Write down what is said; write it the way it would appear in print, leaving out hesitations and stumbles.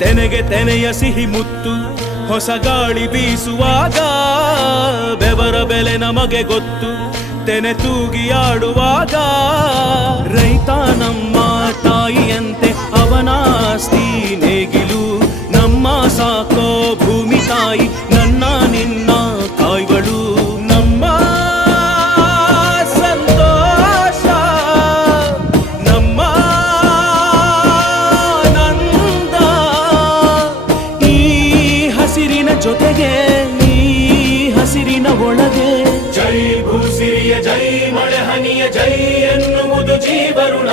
ತೆನೆಗೆ ತೆನೆಯ ಸಿಹಿ ಮುತ್ತು ಹೊಸ ಗಾಳಿ ಬೀಸುವಾಗ ಬೆವರ ಬೆಲೆ ನಮಗೆ ಗೊತ್ತು ತೆನೆ ತೂಗಿ ಆಡುವಾಗ ರೈತ ನಮ್ಮ ತಾಯಿಯಂತೆ ಅವನಾಸ್ತಿ ನೇಗಿಲು ನಮ್ಮ ಸಾಕೋ ಭೂಮಿ ತಾಯಿ ನನ್ನ ನಿನ್ನ ಕಾಯ್ಗಳು ನಮ್ಮ ಸಂತೋಷ ನಮ್ಮ ನಂದ ಈ ಹಸಿರಿನ ಜೊತೆಗೆ ಈ ಹಸಿರಿನ ಒಳಗೆ ಜೈ ಭೂಸಿರಿಯ ಜೈ ಮಳೆ ಹನಿಯ ಜೈ ಎನ್ನುವುದು ಜೀವರುಣ